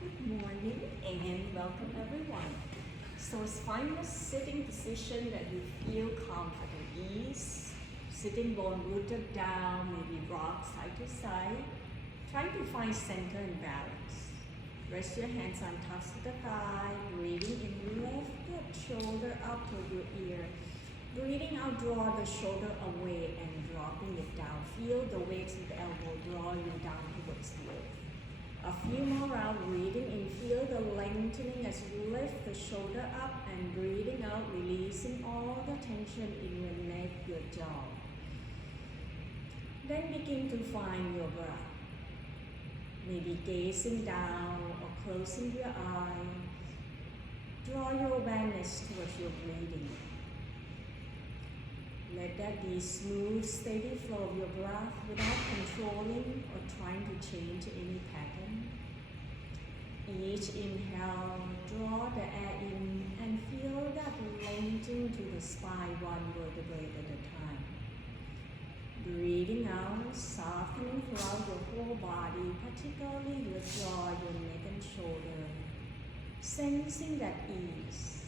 Good morning and welcome everyone. So find a sitting position that you feel comfort and ease. Sitting bone rooted down, maybe rock side to side. Try to find center and balance. Rest your hands on tops of the thigh. Breathing in, lift the shoulder up to your ear. Breathing out, draw the shoulder away and dropping it down. Feel the weight of the elbow draw you down towards the earth. A few more rounds, breathing in, feel the lengthening as you lift the shoulder up and breathing out, releasing all the tension in your neck, your jaw. Then begin to find your breath. Maybe gazing down or closing your eyes. Draw your awareness towards your breathing. Let that be smooth, steady flow of your breath without controlling or trying to change any pattern. Each inhale, draw the air in and feel that lengthening to the spine one vertebrae at a time. Breathing out, softening throughout your whole body, particularly your jaw, your neck and shoulder. Sensing that ease.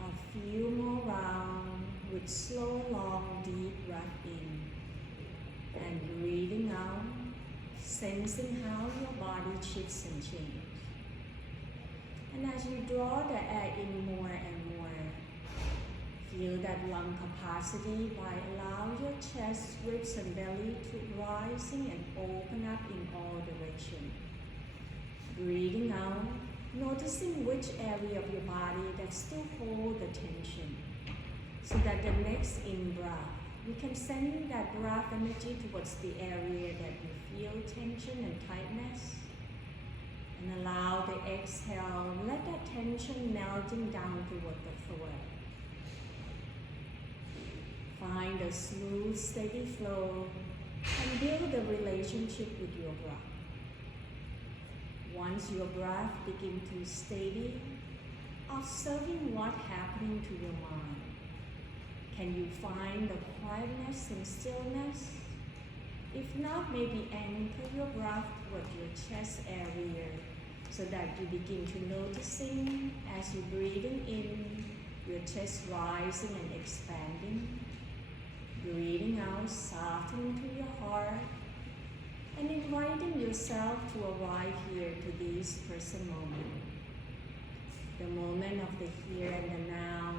A few more rounds with slow, long, deep breath in. And breathing out, sensing how your body shifts and changes. And as you draw the air in more and more, feel that lung capacity by allow your chest, ribs and belly to rising and open up in all directions. Breathing out, noticing which area of your body that still hold the tension. So that the next in-breath, you can send that breath energy towards the area that you feel tension and tightness. And allow the exhale, let that tension melting down toward the throat. Find a smooth, steady flow and build a relationship with your breath. Once your breath begins to steady, observing what's happening to your mind. Can you find the quietness and stillness? If not, maybe anchor your breath toward your chest area so that you begin to noticing as you're breathing in, your chest rising and expanding. Breathing out, softening to your heart, and inviting yourself to arrive here to this present moment. The moment of the here and the now,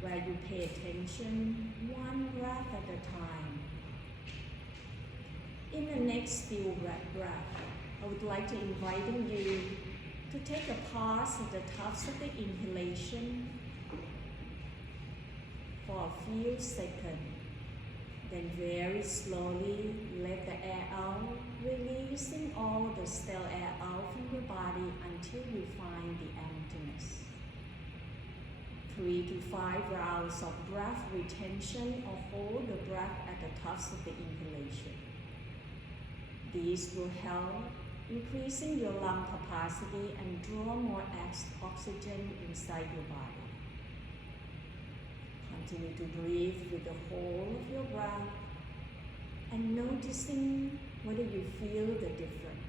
where you pay attention one breath at a time. In the next few breaths, I would like to invite you to take a pause at the tops of the inhalation for a few seconds. Then very slowly let the air out, releasing all the stale air out from your body until you find the emptiness. 3 to 5 rounds of breath retention or hold the breath at the tops of the inhalation. These will help increasing your lung capacity and draw more oxygen inside your body. Continue to breathe with the whole of your breath and noticing whether you feel the difference.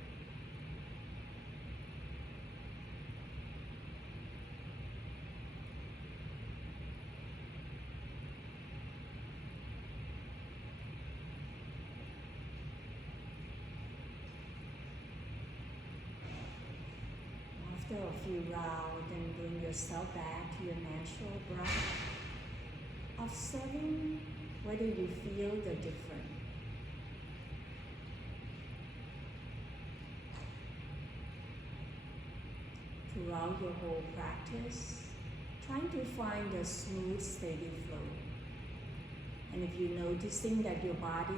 After a few rounds, then bring yourself back to your natural breath. Observing whether you feel the difference. Throughout your whole practice, trying to find a smooth, steady flow. And if you're noticing that your body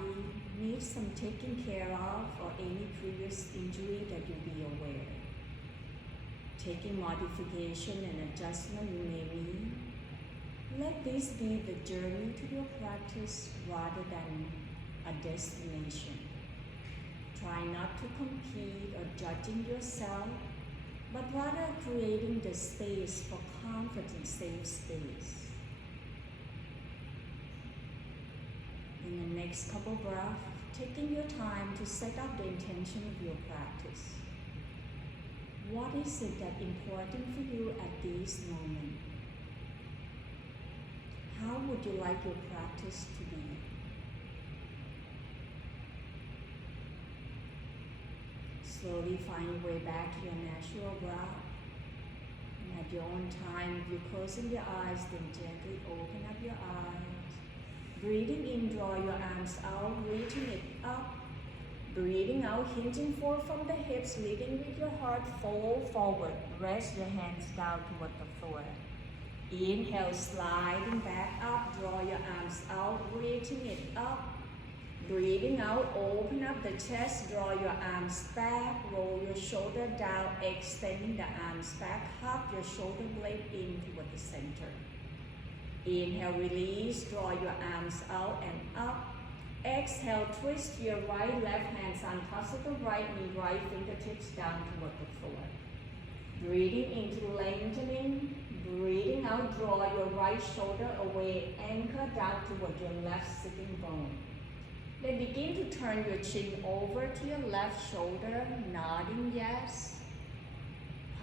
needs some taking care of or any previous injury, that you'll be aware. Taking modification and adjustment you may need. Let this be the journey to your practice rather than a destination. Try not to compete or judging yourself, but rather creating the space for confident, safe space. In the next couple breaths, taking your time to set up the intention of your practice. What is it that's important for you at this moment? How would you like your practice to be? Slowly find your way back to your natural breath. And at your own time, if you're closing your eyes, then gently open up your eyes. Breathing in, draw your arms out, reaching it up. Breathing out, hinging forward from the hips, leading with your heart, fold forward. Rest your hands down toward the floor. Inhale, sliding back up, draw your arms out, reaching it up. Breathing out, open up the chest, draw your arms back, roll your shoulder down, extending the arms back, hug your shoulder blade in toward the center. Inhale, release, draw your arms out and up. Exhale, twist your right, left hands on top of the right knee, right fingertips down toward the floor. Breathing into lengthening, breathing out, draw your right shoulder away, anchor down toward your left sitting bone. Then begin to turn your chin over to your left shoulder, nodding yes.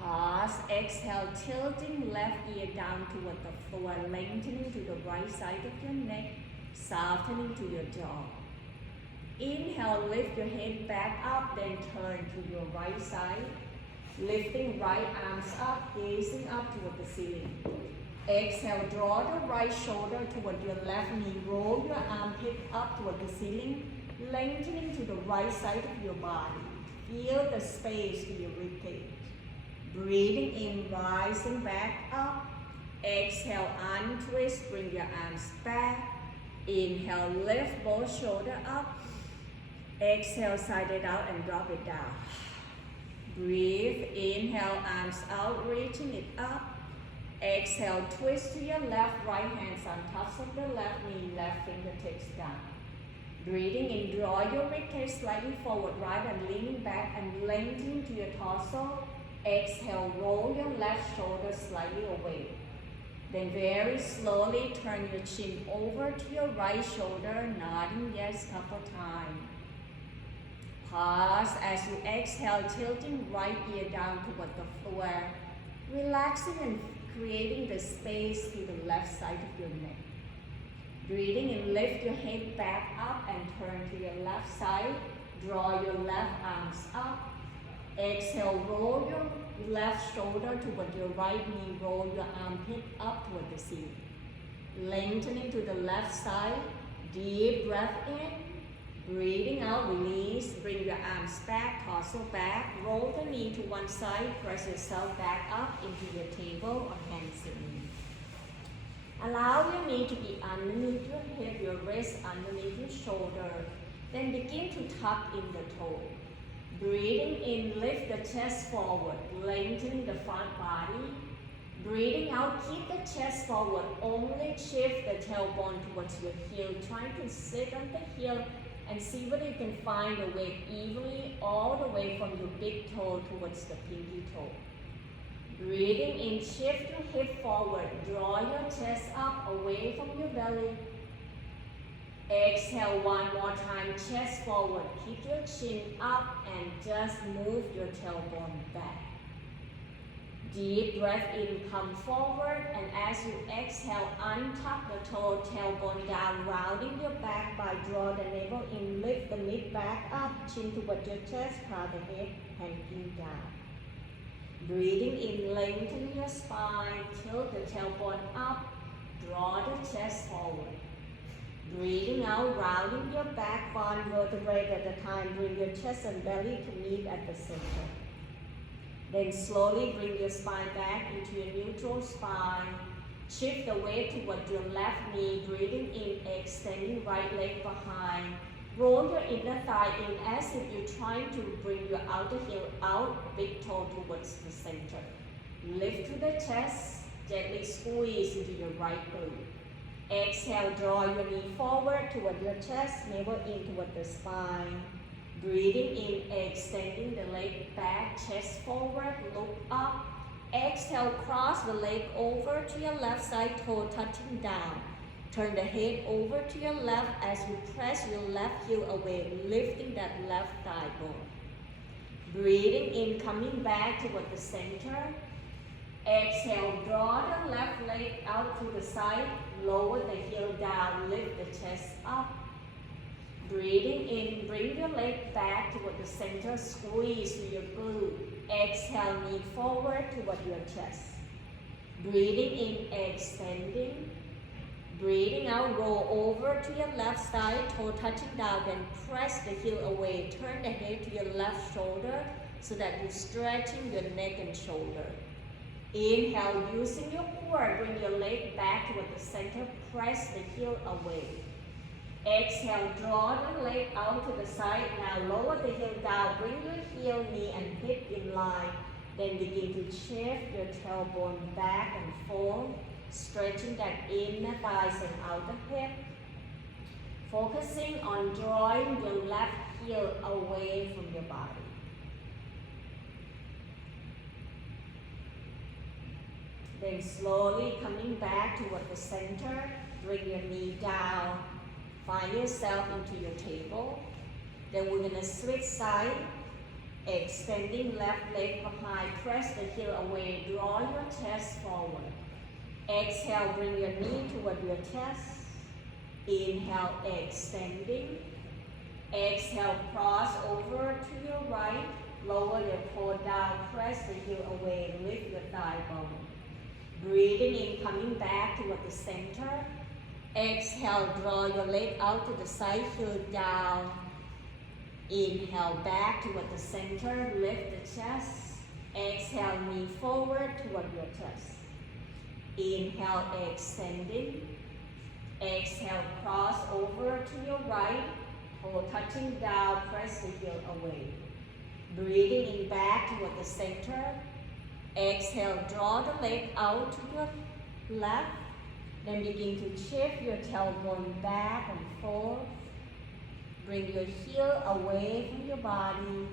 Pause, exhale, tilting left ear down toward the floor, lengthening to the right side of your neck, softening to your jaw. Inhale, lift your head back up, then turn to your right side, lifting right arms up, gazing up toward the ceiling. Exhale, draw the right shoulder toward your left knee, roll your armpit up toward the ceiling, lengthening to the right side of your body. Feel the space to your ribcage. Breathing in, rising back up. Exhale, untwist, bring your arms back. Inhale, lift both shoulders up. Exhale, side it out and drop it down. Breathe, inhale, arms out, reaching it up. Exhale, twist to your left, right hands on top of the left knee, left fingertips down. Breathing in, draw your ribcage slightly forward, right and leaning back and lengthening to your torso. Exhale, roll your left shoulder slightly away. Then very slowly turn your chin over to your right shoulder, nodding yes couple times. Pause as you exhale, tilting right ear down toward the floor, relaxing and creating the space to the left side of your neck. Breathing in, lift your head back up and turn to your left side. Draw your left arms up. Exhale, roll your left shoulder toward your right knee, roll your armpit up toward the ceiling. Lengthening to the left side, deep breath in. Breathing out, release, bring your arms back, torso back, roll the knee to one side, press yourself back up into your table or hands and knees. Allow your knee to be underneath your hip, your wrist underneath your shoulder. Then begin to tuck in the toe. Breathing in, lift the chest forward, lengthening the front body. Breathing out, keep the chest forward, only shift the tailbone towards your heel, trying to sit on the heel and see whether you can find a weight evenly all the way from your big toe towards the pinky toe. Breathing in, shift your hip forward, draw your chest up away from your belly. Exhale one more time, chest forward, keep your chin up and just move your tailbone back. Deep breath in, come forward, and as you exhale, untuck the toe, tailbone down, rounding your back by draw the navel in, lift the mid back up, chin toward your chest, crown the head, hanging down. Breathing in, lengthen your spine, tilt the tailbone up, draw the chest forward. Breathing out, rounding your back, one vertebrae at a time, bring your chest and belly to meet at the center. Then slowly bring your spine back into your neutral spine. Shift the weight toward your left knee, breathing in, extending right leg behind. Roll your inner thigh in as if you're trying to bring your outer heel out, big toe towards the center. Lift to the chest, gently squeeze into your right glute. Exhale, draw your knee forward toward your chest, navel in toward the spine. Breathing in, extending the leg back, chest forward, look up. Exhale, cross the leg over to your left side, toe touching down. Turn the head over to your left as you press your left heel away, lifting that left thigh bone. Breathing in, coming back toward the center. Exhale, draw the left leg out to the side, lower the heel down, lift the chest up. Breathing in, bring your leg back toward the center, squeeze to your glute. Exhale, knee forward toward your chest. Breathing in, extending. Breathing out, roll over to your left side, toe touching down, then press the heel away. Turn the head to your left shoulder so that you're stretching your neck and shoulder. Inhale, using your core, bring your leg back toward the center, press the heel away. Exhale, draw the leg out to the side. Now lower the heel down, bring your heel, knee and hip in line. Then begin to shift your tailbone back and forth, stretching that inner thighs and outer hip. Focusing on drawing your left heel away from your body. Then slowly coming back toward the center, bring your knee down, find yourself into your table. Then we're gonna switch side, extending left leg behind, press the heel away, draw your chest forward. Exhale, bring your knee toward your chest. Inhale, extending. Exhale, cross over to your right, lower your core down, press the heel away, lift your thigh bone. Breathing in, coming back toward the center. Exhale, draw your leg out to the side, heel down. Inhale, back toward the center, lift the chest. Exhale, knee forward toward your chest. Inhale, extending. Exhale, cross over to your right, toe touching down, press the heel away. Breathing in, back toward the center. Exhale, draw the leg out to your left. Then begin to shift your tailbone back and forth. Bring your heel away from your body.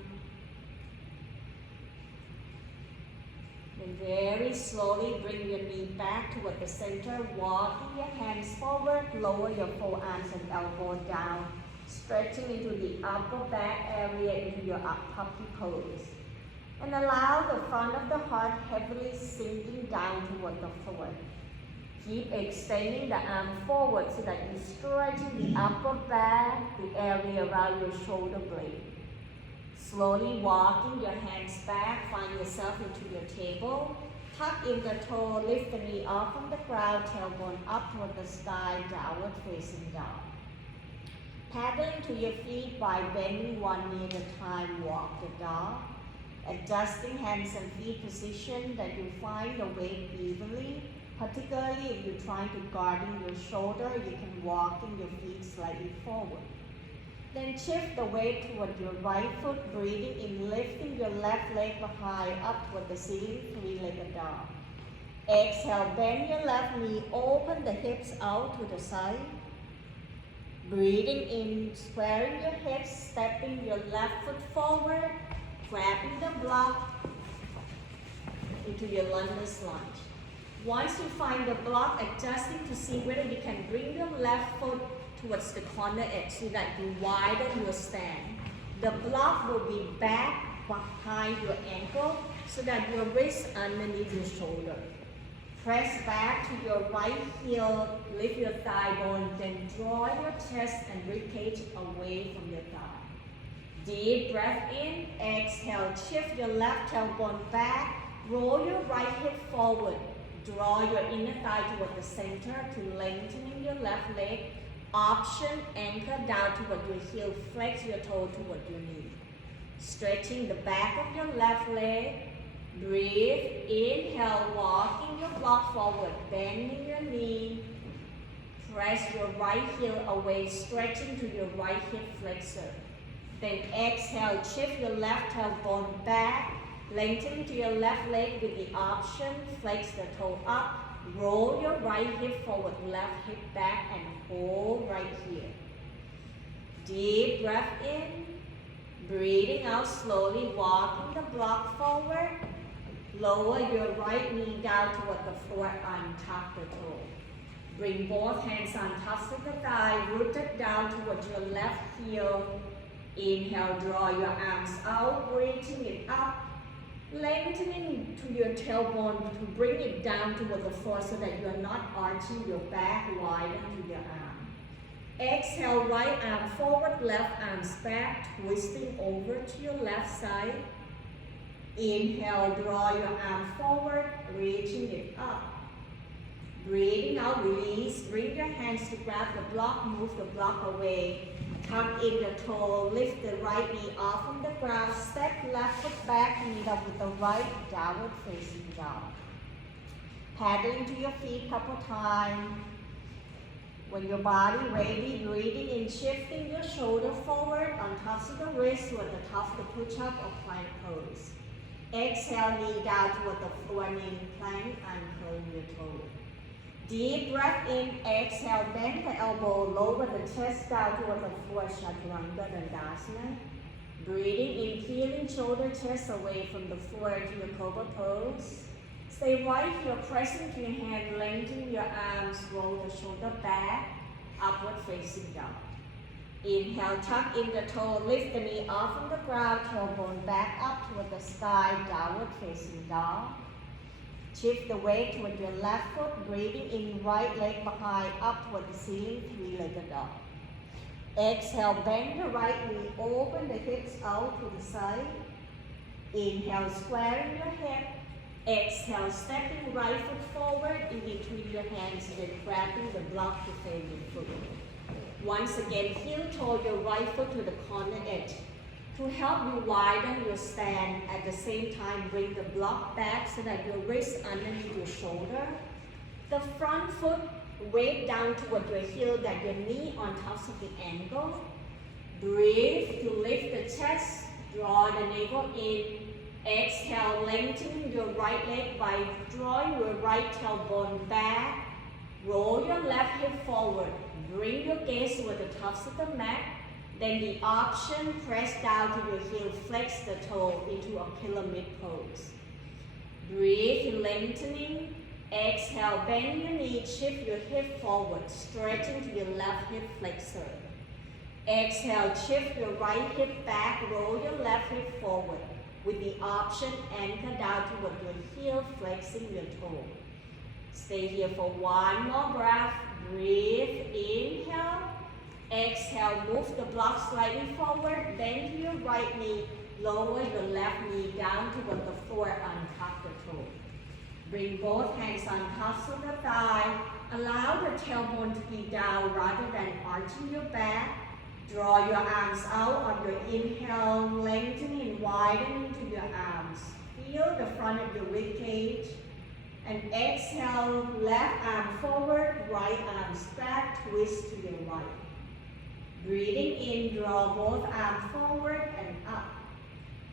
Then very slowly bring your knee back toward the center, walking your hands forward, lower your forearms and elbows down, stretching into the upper back area into your puppy pose. And allow the front of the heart heavily sinking down toward the floor. Keep extending the arm forward so that you're stretching the upper back, the area around your shoulder blade. Slowly walking your hands back, find yourself into your table. Tuck in the toe, lift the knee off from the ground, tailbone up toward the sky, downward facing down. Paddling to your feet by bending one knee at a time, walk the dog. Adjusting hands and feet position that you find the weight evenly. Particularly if you're trying to garden your shoulder, you can walk in your feet slightly forward. Then shift the weight toward your right foot, breathing in, lifting your left leg behind up toward the ceiling, three-legged dog. Exhale, bend your left knee, open the hips out to the side. Breathing in, squaring your hips, stepping your left foot forward, grabbing the block into your lunges lunge. Once you find the block, adjusting to see whether you can bring your left foot towards the corner edge so that you widen your stand. The block will be back behind your ankle so that your wrist underneath your shoulder. Press back to your right heel, lift your thigh bone, then draw your chest and ribcage away from your thigh. Deep breath in, exhale, shift your left tailbone back, roll your right hip forward. Draw your inner thigh toward the center to lengthening your left leg. Option, anchor down toward your heel, flex your toe toward your knee. Stretching the back of your left leg. Breathe, inhale, walking your block forward, bending your knee. Press your right heel away, stretching to your right hip flexor. Then exhale, shift your left tailbone back. Lengthen to your left leg with the option, flex the toe up, roll your right hip forward, left hip back, and hold right here. Deep breath in, breathing out slowly, walking the block forward, lower your right knee down toward the floor, untuck the toe. Bring both hands on tops of the thigh, rooted down towards your left heel. Inhale, draw your arms out, reaching it up, lengthening to your tailbone to bring it down toward the floor so that you are not arching your back wide into your arm. Exhale, right arm forward, left arms back, twisting over to your left side. Inhale, draw your arm forward, reaching it up. Breathing out, release, bring your hands to grab the block, move the block away. Tuck in the toe, lift the right knee off from the ground, step left foot back, knee up with the right, downward facing dog. Paddling to your feet a couple times. When your body ready, breathing in, shifting your shoulder forward on tops of the wrist toward the top of the push-up or plank pose. Exhale, knee down toward the floor, knee plank, and curl your toe. Deep breath in, exhale, bend the elbow, lower the chest down toward the floor, Chaturanga Dandasana. Breathing in, peeling shoulder, chest away from the floor to your Cobra pose. Stay right here, pressing to your hand, lengthen your arms, roll the shoulder back, upward facing dog. Inhale, tuck in the toe, lift the knee off from the ground, tailbone back up toward the sky, downward facing dog. Shift the weight toward your left foot, breathing in, right leg behind, up toward the ceiling, three-legged dog. Exhale, bend the right knee, open the hips out to the side. Inhale, squaring your hip. Exhale, stepping right foot forward in between your hands, then grabbing the block to frame your foot. Once again, heel toe your right foot to the corner edge. To help you widen your stand, at the same time bring the block back so that your wrist underneath your shoulder. The front foot weight down toward your heel, that your knee on top of the ankle. Breathe to lift the chest, draw the navel in. Exhale, lengthening your right leg by drawing your right tailbone back. Roll your left hip forward. Bring your gaze toward the tops of the mat. Then the option, press down to your heel, flex the toe into a pyramid pose. Breathe, lengthening. Exhale, bend your knee, shift your hip forward, stretching to your left hip flexor. Exhale, shift your right hip back, roll your left hip forward. With the option, anchor down toward your heel, flexing your toe. Stay here for one more breath. Breathe, inhale. Exhale, move the block slightly forward, bend your right knee, lower your left knee down toward the floor, untuck the toe. Bring both hands on tops of the thigh. Allow the tailbone to be down rather than arching your back. Draw your arms out on your inhale, lengthening and widening to your arms. Feel the front of your rib cage. And exhale, left arm forward, right arms back, twist to your right. Breathing in, draw both arms forward and up.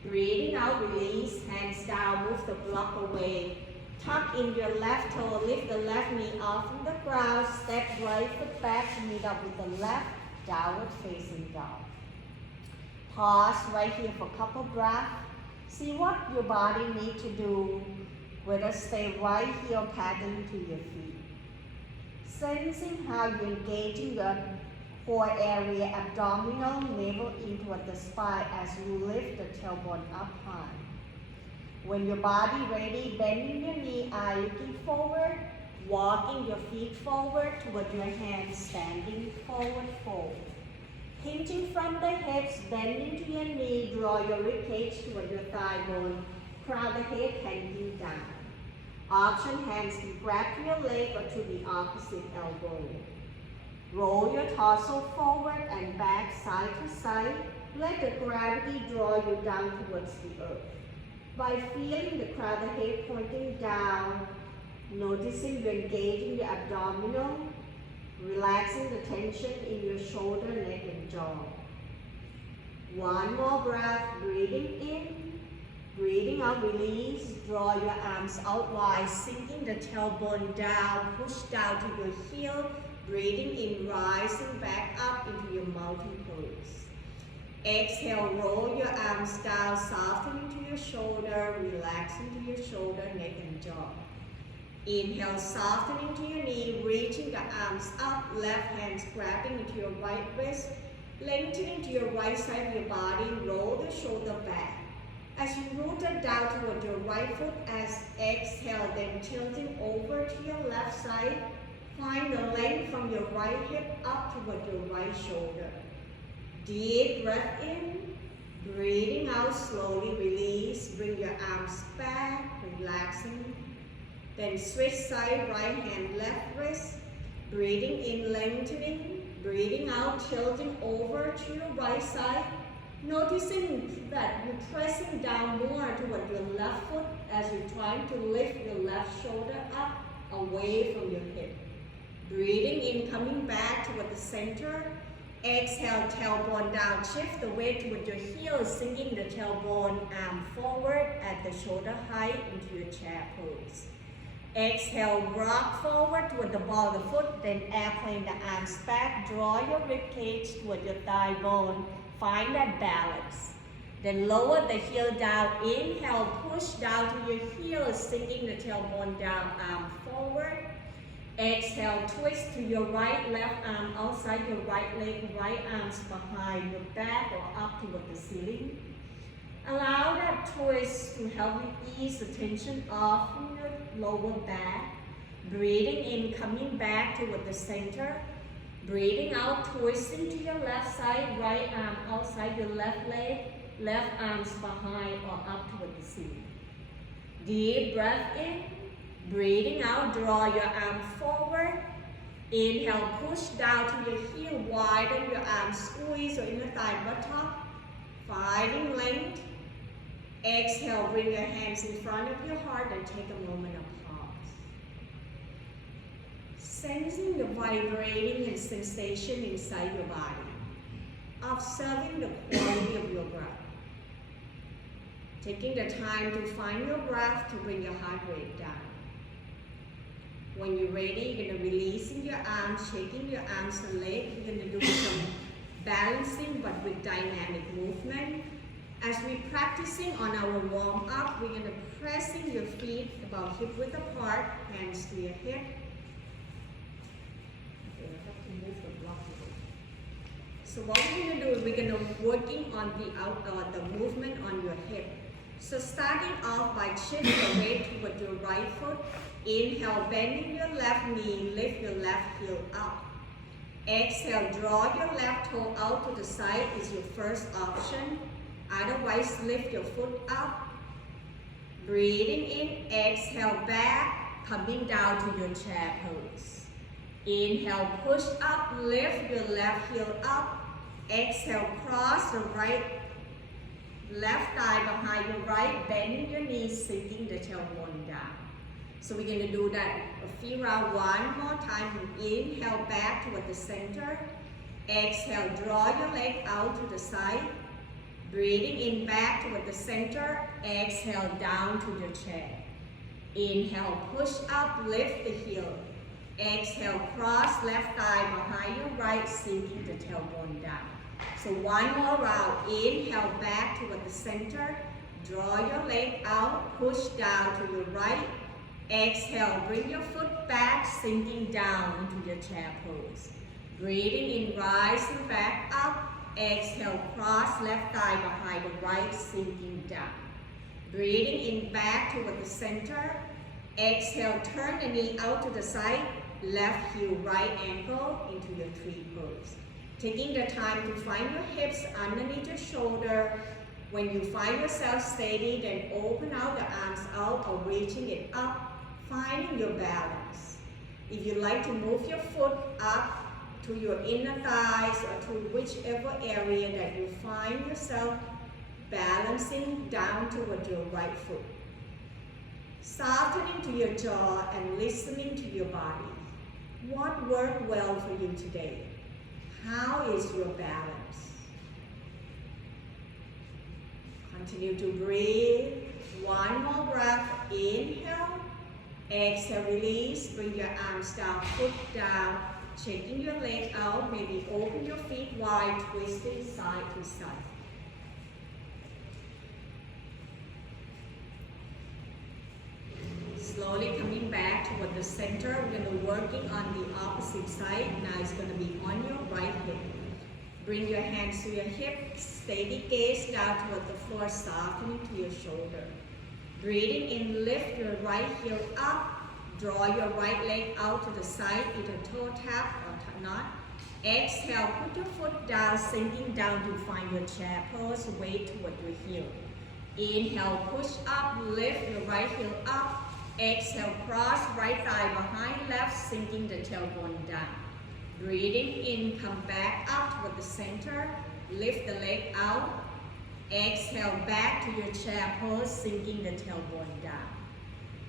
Breathing out, release, hands down, move the block away. Tuck in your left toe, lift the left knee off from the ground, step right foot back, meet up with the left, downward facing dog. Pause right here for a couple breaths. See what your body needs to do, whether stay right here or paddling to your feet. Sensing how you're engaging your core area, abdominal, navel in toward the spine as you lift the tailbone up high. When your body ready, bending your knee, eye looking forward, walking your feet forward toward your hands, standing forward fold. Hinging from the hips, bending to your knee, draw your rib cage toward your thigh bone, crown the head hanging down. Option, hands to grab your leg or to the opposite elbow. Roll your torso forward and back, side to side. Let the gravity draw you down towards the earth. By feeling the crown of the head pointing down, noticing you're engaging your abdominal, relaxing the tension in your shoulder, neck, and jaw. One more breath, breathing in, breathing out, release. Draw your arms out wide, sinking the tailbone down, push down to your heel. Breathing in, rising back up into your mountain pose. Exhale, roll your arms down, softening to your shoulder, relaxing to your shoulder, neck, and jaw. Inhale, softening to your knee, reaching the arms up, left hands grabbing into your right wrist, lengthening to your right side of your body, roll the shoulder back. As you root it down toward your right foot, as exhale, then tilting over to your left side, find the length from your right hip up toward your right shoulder. Deep breath in, breathing out, slowly release, bring your arms back, relaxing. Then switch side, right hand, left wrist, breathing in, lengthening, breathing out, tilting over to your right side, noticing that you're pressing down more toward your left foot as you're trying to lift your left shoulder up away from your hip. Breathing in, coming back toward the center. Exhale, tailbone down, shift the weight toward your heels, sinking the tailbone arm forward at the shoulder height into your chair pose. Exhale, rock forward toward the ball of the foot, then airplane the arms back, draw your rib cage toward your thigh bone, find that balance. Then lower the heel down, inhale, push down to your heels, sinking the tailbone down, arm forward. Exhale, twist to your right, left arm outside your right leg, right arms behind your back or up toward the ceiling. Allow that twist to help you ease the tension off from your lower back. Breathing in, coming back toward the center. Breathing out, twisting to your left side, right arm outside your left leg, left arms behind or up toward the ceiling. Deep breath in. Breathing out, draw your arm forward. Inhale, push down to your heel, widen your arm, squeeze your inner thigh buttock, finding length. Exhale, bring your hands in front of your heart and take a moment of pause. Sensing the vibrating and sensation inside your body. Observing the quality of your breath. Taking the time to find your breath to bring your heart rate down. When you're ready, you're going to releasing your arms, shaking your arms and legs. You're going to do some balancing but with dynamic movement. As we're practicing on our warm up, we're going to pressing your feet about hip width apart, hands to your hip. Okay, I have to move the block a bit. So what we're going to do is we're going to working on the movement on your hip. So starting off by shift the weight toward your right foot. Inhale, bending your left knee, lift your left heel up. Exhale, draw your left toe out to the side is your first option. Otherwise, lift your foot up. Breathing in, exhale back, coming down to your chair pose. Inhale, push up, lift your left heel up. Exhale, cross the left thigh behind your right, bending your knees, sinking the tailbone down. So we're going to do that a few rounds, one more time. Inhale back toward the center. Exhale, draw your leg out to the side. Breathing in back toward the center. Exhale down to your chair. Inhale, push up, lift the heel. Exhale, cross left thigh behind your right, sinking the tailbone down. So one more round. Inhale back toward the center. Draw your leg out, push down to your right. Exhale, bring your foot back, sinking down into your chair pose. Breathing in, rising back up. Exhale, cross left thigh behind the right, sinking down. Breathing in back toward the center. Exhale, turn the knee out to the side. Left heel, right ankle into your tree pose. Taking the time to find your hips underneath your shoulder. When you find yourself steady, then open out the arms out or reaching it up. Finding your balance. If you like to move your foot up to your inner thighs or to whichever area that you find yourself balancing down toward your right foot. Softening to your jaw and listening to your body. What worked well for you today? How is your balance? Continue to breathe. One more breath. Inhale. Exhale, release. Bring your arms down, foot down. Shaking your leg out. Maybe open your feet wide, twisting side to side. slowly coming back toward the center. We're going to be working on the opposite side. Now it's going to be on your right hip. Bring your hands to your hip. Steady gaze down toward the floor, softening to your shoulder. Breathing in, lift your right heel up. Draw your right leg out to the side, either toe tap or not. Exhale, put your foot down, sinking down to find your chair pose, weight toward your heel. Inhale, push up, lift your right heel up. Exhale, cross right thigh behind left, sinking the tailbone down. Breathing in, come back up toward the center. Lift the leg out. Exhale, back to your chair pose, sinking the tailbone down.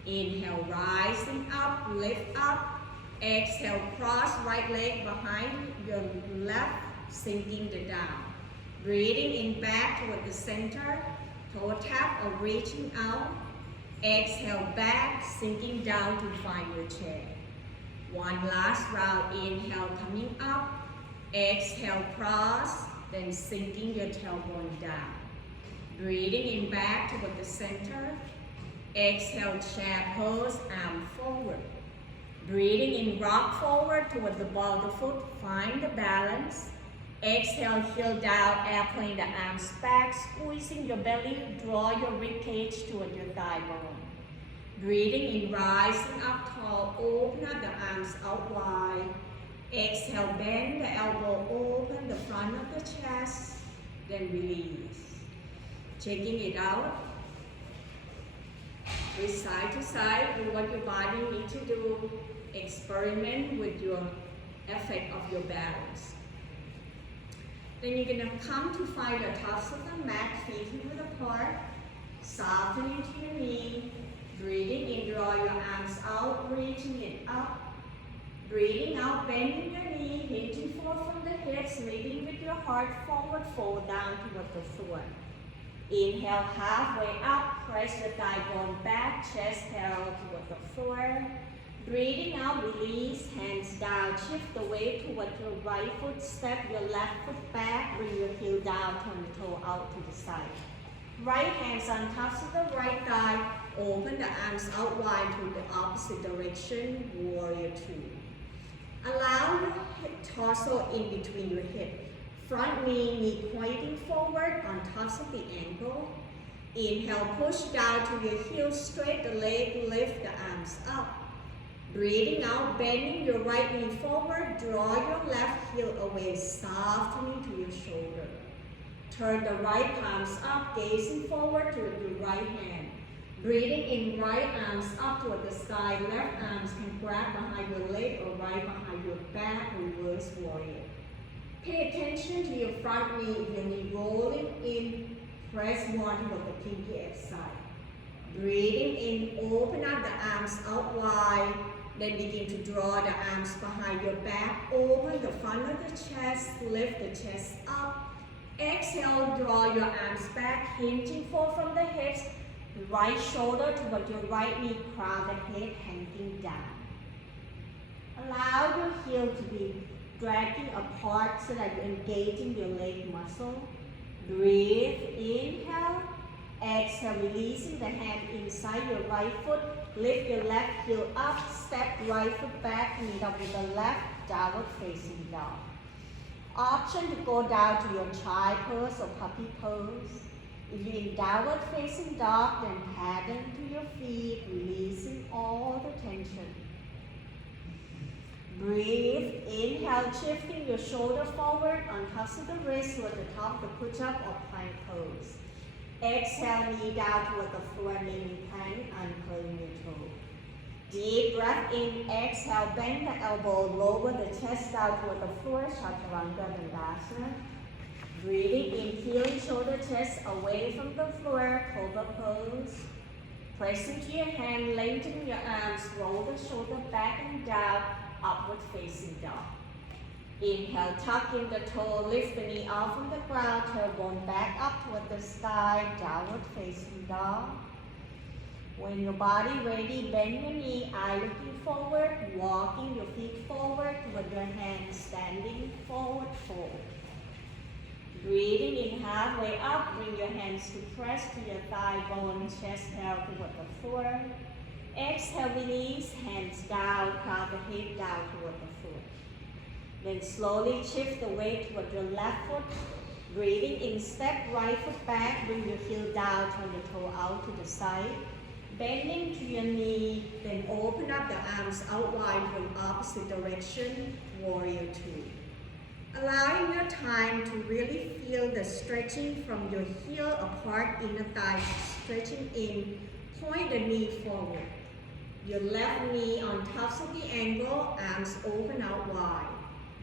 Inhale, rising up, lift up. Exhale, cross right leg behind your left, sinking the down. Breathing in, back toward the center. Toe tap or reaching out. Exhale, back, sinking down to find your chair. One last round. Inhale, coming up. Exhale, cross, then sinking your tailbone down. Breathing in, back toward the center. Exhale, chair pose, arm forward. Breathing in, rock forward toward the ball of the foot. Find the balance. Exhale, heel down, airplane the arms back, squeezing your belly, draw your rib cage toward your thigh bone. Breathing in, rising up tall, open up the arms out wide. Exhale, bend the elbow, open the front of the chest, then release. Checking it out. With side to side, do what your body needs to do. Experiment with your effect of your balance. Then you're going to come to find the tops of the mat, feet width apart, softening to your knee. Breathing in, draw your arms out, reaching it up. Breathing out, bending your knee, hinging forward from the hips, leading with your heart forward, fold down toward the floor. Inhale, halfway up, press the thigh bone back, chest parallel toward the floor. Breathing out, release, hands down, shift the weight toward your right foot, step your left foot back, bring your heel down, turn the toe out to the side. Right hands on tops of the right thigh, open the arms out wide to the opposite direction, warrior two. Allow your torso in between your hip. Front knee pointing forward on tops of the ankle. Inhale, push down to your heels, straight the leg, lift the arms up. Breathing out, bending your right knee forward, draw your left heel away, softening to your shoulder. Turn the right palms up, gazing forward toward your right hand. Breathing in, right arms up toward the sky, left arms can grab behind your leg or right behind your back, reverse warrior. Pay attention to your front knee, your knee rolling in, press one toward the pinky edge side. Breathing in, open up the arms out wide, then begin to draw the arms behind your back, open the front of the chest, lift the chest up. Exhale, draw your arms back, hinging forward from the hips, right shoulder toward your right knee, crown the head hanging down. Allow your heel to be dragging apart so that you're engaging your leg muscle. Breathe, inhale. Exhale, releasing the hand inside your right foot. Lift your left heel up, step right foot back, meet up with the left, downward facing dog. Option to go down to your child pose or puppy pose. If you're in downward facing dog, then paddle to your feet, releasing all the tension. Breathe, inhale, shifting your shoulder forward on tops of the wrist toward the top of the push-up or plank pose. Exhale, knee down toward the floor, kneeling plank, uncurling your toe. Deep breath in, exhale, bend the elbow, lower the chest down toward the floor, Chaturanga Dandasana. Breathing in, healing shoulder, chest away from the floor, cobra pose. Press into your hand, lengthen your arms, roll the shoulder back and down, upward facing dog. Inhale, tuck in the toe, lift the knee off from the ground, tailbone back up toward the sky, downward facing dog. When your body ready, bend your knee, eye looking forward, walking your feet forward with your hands standing forward, fold. Breathing in halfway up, bring your hands to press to your thigh bone, chest parallel toward the floor. Exhale, release, hands down, crown the head down toward the floor. Then slowly shift the weight toward your left foot. Breathing in, step right foot back, bring your heel down, turn the toe out to the side. Bending to your knee, then open up the arms out wide to an opposite direction, warrior two. Allowing your time to really feel the stretching from your heel apart, inner thighs stretching in, point the knee forward. Your left knee on tops of the ankle, arms open out wide.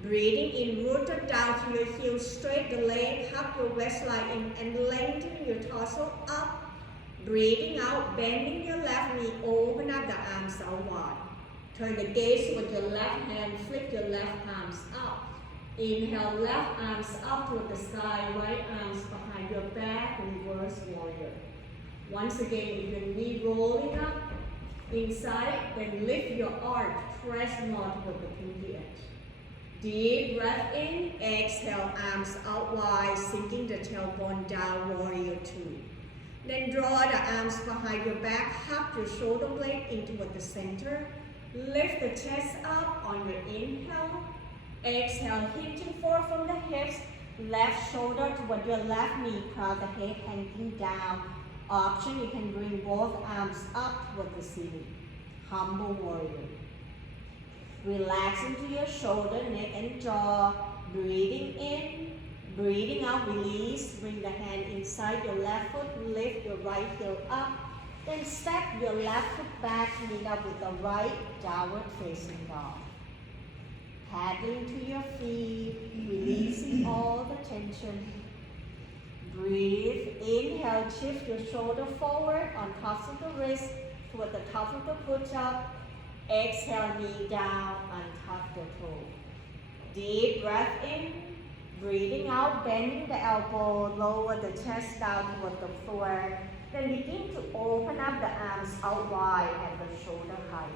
Breathing in, rooted down to your heels, straight the leg, hug your waistline in and lengthen your torso up. Breathing out, bending your left knee, open up the arms out wide. Turn the gaze with your left hand, flip your left arms up. Inhale, left arms up toward the sky, right arms behind your back, reverse warrior. Once again, with your knee rolling up, inside, then lift your arch, press more toward the pinky edge. Deep breath in, exhale, arms out wide, sinking the tailbone down, warrior two. Then draw the arms behind your back, hug your shoulder blade in toward the center. Lift the chest up on your inhale. Exhale, hinting forward from the hips. Left shoulder toward your left knee, crown the head hanging down. Option, you can bring both arms up toward the ceiling. Humble warrior. Relax into your shoulder, neck and jaw. Breathing in, breathing out, release. Bring the hand inside your left foot, lift your right heel up. Then step your left foot back, meet up with the right, downward facing dog. Paddling to your feet, releasing all the tension. Breathe, inhale, shift your shoulder forward on tops of the wrist toward the top of the push-up. Exhale, knee down, untap the toe. Deep breath in, breathing out, bending the elbow, lower the chest down toward the floor. Then begin to open up the arms out wide at the shoulder height.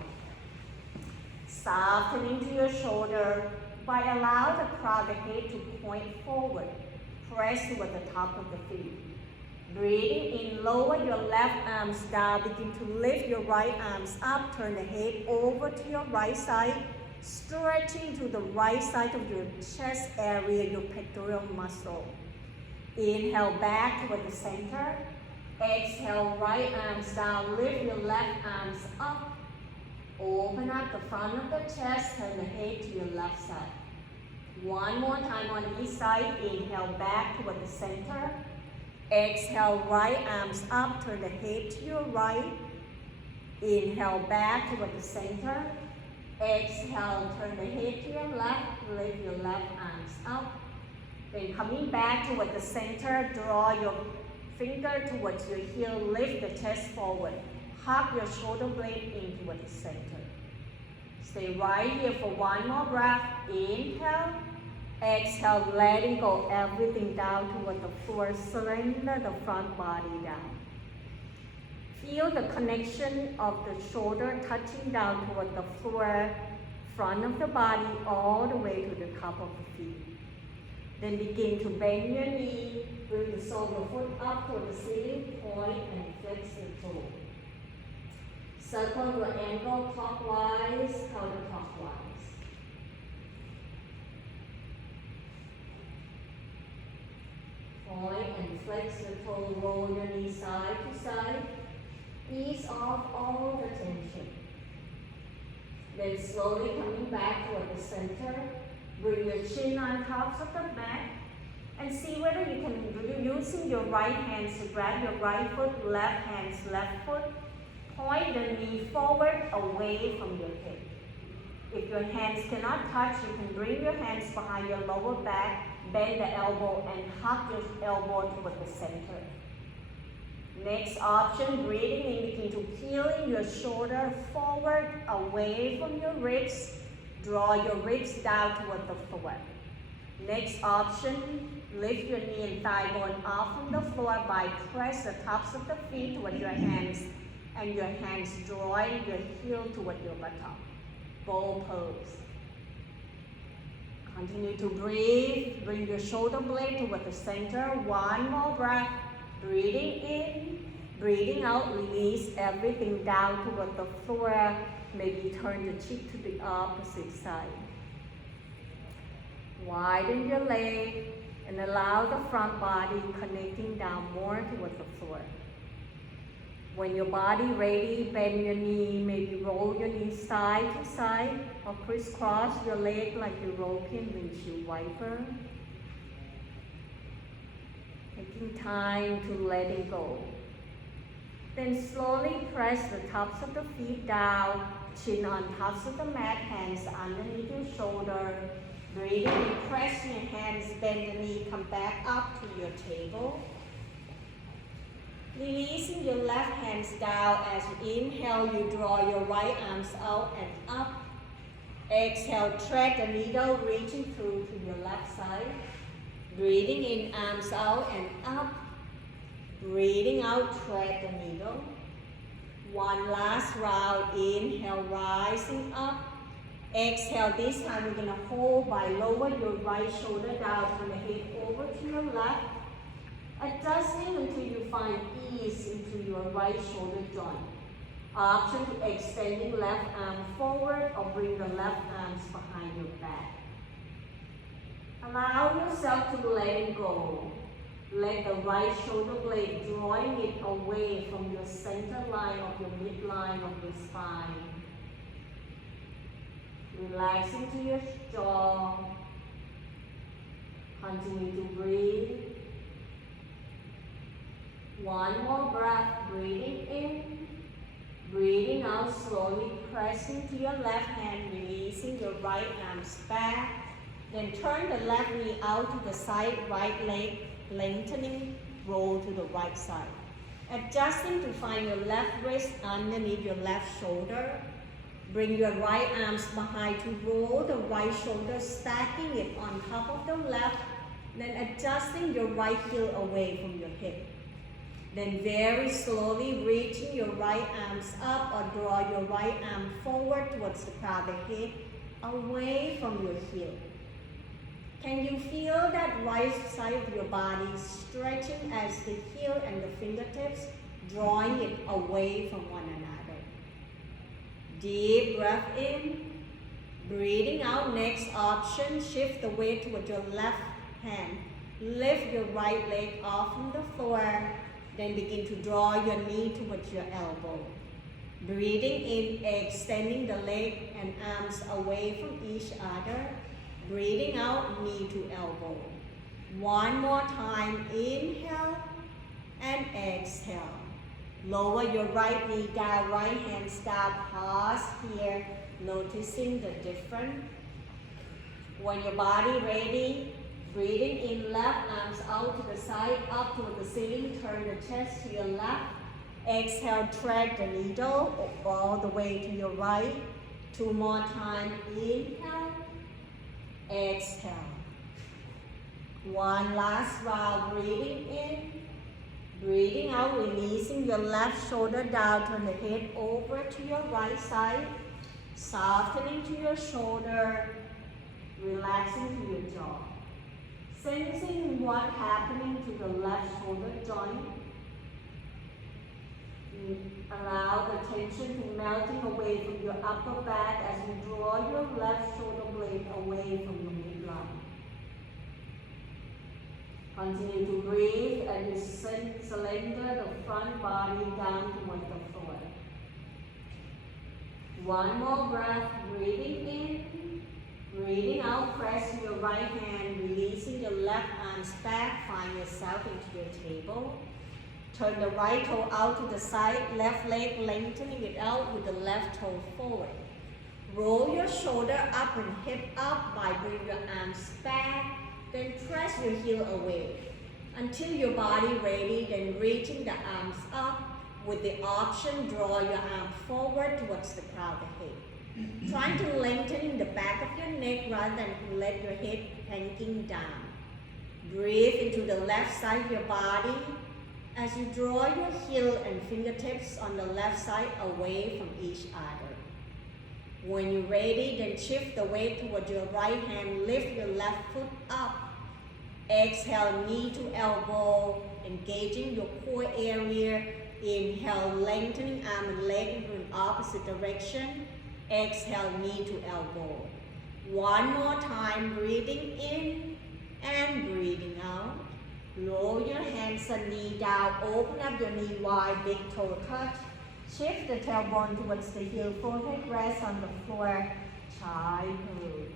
Softening to your shoulder, but allow the crown of the head to point forward. Press toward the top of the feet. Breathing in, lower your left arms down. Begin to lift your right arms up. Turn the head over to your right side. Stretching to the right side of your chest area, your pectoral muscle. Inhale back toward the center. Exhale, right arms down. Lift your left arms up. Open up the front of the chest. Turn the head to your left side. One more time on each side. Inhale back toward the center. Exhale, right arms up, turn the head to your right. Inhale back toward the center. Exhale, turn the head to your left, lift your left arms up. Then coming back toward the center, draw your finger towards your heel, lift the chest forward. Hug your shoulder blade in toward the center. Stay right here for one more breath. Inhale. Exhale, letting go everything down toward the floor. Surrender the front body down. Feel the connection of the shoulder touching down toward the floor, front of the body, all the way to the top of the feet. Then begin to bend your knee, bring the sole of your foot up toward the ceiling, point and flex the toe. Circle your ankle clockwise, counterclockwise. Point and flex the toe, roll your knee side to side. Ease off all the tension. Then slowly coming back toward the center. Bring your chin on tops of the mat. And see whether you can, using your right hands to grab your right foot, left hands, left foot. Point the knee forward, away from your hip. If your hands cannot touch, you can bring your hands behind your lower back, bend the elbow and hug your elbow toward the center. Next option, breathing in, begin to peeling your shoulder forward, away from your ribs. Draw your ribs down toward the floor. Next option, lift your knee and thigh bone off from the floor by press the tops of the feet toward your hands and your hands drawing your heel toward your buttock. Bow pose. Continue to breathe. Bring your shoulder blade toward the center. One more breath. Breathing in. Breathing out, release everything down toward the floor. Maybe turn the cheek to the opposite side. Widen your leg and allow the front body connecting down more toward the floor. When your body ready, bend your knee, maybe roll your knee side to side or crisscross your leg like you're rocking windshield wiper. Taking time to let it go. Then slowly press the tops of the feet down, chin on tops of the mat, hands underneath your shoulder. Breathing in, press your hands, bend the knee, come back up to your table. Releasing your left hands down as you inhale, you draw your right arms out and up. Exhale, thread the needle, reaching through to your left side. Breathing in, arms out and up. Breathing out, thread the needle. One last round, inhale, rising up. Exhale, this time we're going to hold by lower your right shoulder down, turn the head over to your left. Adjusting until you find ease into your right shoulder joint. Option to extending left arm forward or bring the left arms behind your back. Allow yourself to let it go. Let the right shoulder blade drawing it away from your center line of your midline of your spine. Relaxing to your jaw. Continue to breathe. One more breath, breathing in, breathing out, slowly pressing to your left hand, releasing your right arms back. Then turn the left knee out to the side, right leg lengthening, roll to the right side. Adjusting to find your left wrist underneath your left shoulder. Bring your right arms behind to roll the right shoulder, stacking it on top of the left, then adjusting your right heel away from your hip. Then very slowly reaching your right arms up or draw your right arm forward towards the crown of the head, away from your heel. Can you feel that right side of your body stretching as the heel and the fingertips drawing it away from one another? Deep breath in, breathing out. Next option, shift the weight towards your left hand. Lift your right leg off from the floor. Then begin to draw your knee towards your elbow. Breathing in, extending the leg and arms away from each other. Breathing out, knee to elbow. One more time, inhale and exhale. Lower your right knee down, right hands down, pause here, noticing the difference. When your body ready, breathing in, left arms out to the side, up toward the ceiling, turn the chest to your left. Exhale, thread the needle all the way to your right. Two more times, inhale, exhale. One last round, breathing in, breathing out, releasing your left shoulder down, turn the head over to your right side, softening to your shoulder, relaxing to your jaw. Sensing what's happening to the left shoulder joint. Allow the tension to melting away from your upper back as you draw your left shoulder blade away from your midline. Continue to breathe as you surrender the front body down towards the floor. One more breath, breathing in, breathing out, press your right hand, releasing your left arms back, find yourself into your table. Turn the right toe out to the side, left leg lengthening it out with the left toe forward. Roll your shoulder up and hip up by bringing your arms back, then press your heel away. Until your body ready, then reaching the arms up with the option, draw your arm forward towards the crown of the head. Trying to lengthen the back of your neck rather than let your head hanging down. Breathe into the left side of your body as you draw your heel and fingertips on the left side away from each other. When you're ready, then shift the weight towards your right hand, lift your left foot up. Exhale, knee to elbow, engaging your core area. Inhale, lengthening arm and leg into an opposite direction. Exhale, knee to elbow. One more time, breathing in and breathing out. Roll your hands and knee down. Open up your knee wide, big toe touch. Shift the tailbone towards the heel. Forehead rest on the floor. Child pose.